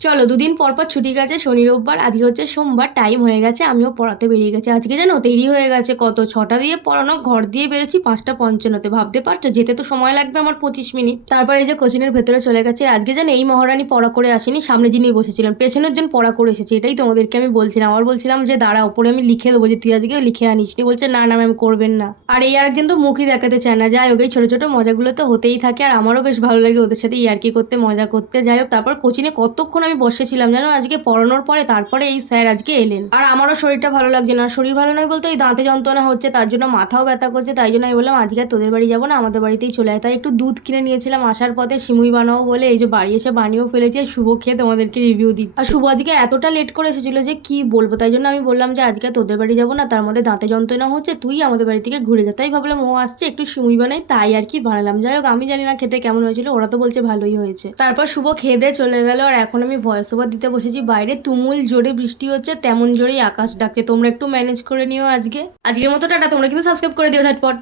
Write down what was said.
চলো, দুদিন পর পর ছুটি গেছে, শনি রোববার, আজকে হচ্ছে সোমবার, টাইম হয়ে গেছে, আমিও পড়াতে বেরিয়ে গেছি। আজকে জানো দেরি হয়ে গেছে, কত 6টা দিয়ে পড়ানো, ঘর দিয়ে বেরোচ্ছি 5টা 55-তে। ভাবতে পারছো, যেতে তো সময় লাগবে আমার 25 মিনিট। তারপর এই যে কোচিনের ভেতরে চলে গেছে। আজকে জানো এই মহারানী পড়া করে আসেনি, সামনে যিনি বসেছিলেন পেছনের জন পড়া করে এসেছে। এটাই তোমাদেরকে আমি বলছিলাম, আবার বলছিলাম যে দাঁড়া ওপরে আমি লিখে দেবো যে তুই আজকে লিখে আনিস নি। বলছে না না ম্যাম, করবেন না। আর এই আরেকজন তো মুখই দেখাতে চায় না। যাই হোক, এই ছোট ছোট মজাগুলো তো হতেই থাকে, আর আমারও বেশ ভালো লাগে ওদের সাথে ইয়ার্কি করতে, মজা করতে। যাই হোক, তারপর কোচিনে কতক্ষণ আমি বসেছিলাম জানো আজকে পড়ানোর পরে। তারপরে এই স্যার আজকে এলেন, আর আমারও শরীরটা ভালো লাগছে না। শরীর ভালো নয় বলতে এই দাঁতে যন্ত্রণা হচ্ছে, তার জন্য মাথাও ব্যথা করছে। তাই জন্য আমি বললাম আজকে আর তোদের বাড়ি যাবো না, আমাদের বাড়িতেই চলে আয়। তাই একটু দুধ কিনে নিয়েছিলাম আসার পথে, সিমুই বানাবো বলে। এই যে বাড়ি এসে বানিয়েও ফেলেছি, আর শুভ খেয়ে তোমাদেরকে রিভিউ দিই। আর শুভ আজকে এতটা লেট করে এসেছিল যে কি বলবো। তাই জন্য আমি বললাম যে আজকে তোদের বাড়ি যাবো না, তার মধ্যে দাঁতে যন্ত্রণা হচ্ছে, তুই আমাদের বাড়ি থেকে ঘুরে যা। তাই ভাবলাম ও আসছে, একটু সিমুই বানাই, তাই আর কি বানালাম। যাই হোক, আমি জানি না খেতে কেমন হয়েছিল, ওরা তো বলছে ভালোই হয়েছে। তারপর শুভ খেয়ে দিয়ে চলে গেল, আর এখন আমি ভয়েস ওভার দিতে বসেছি। বাইরে তুমুল জোরে বৃষ্টি হচ্ছে, তেমন জোরেই আকাশ ডাকছে। তোমরা একটু ম্যানেজ করে নিও আজকের মতো। টাটা, তোমরা কিন্তু সাবস্ক্রাইব করে দিও ঝটপট।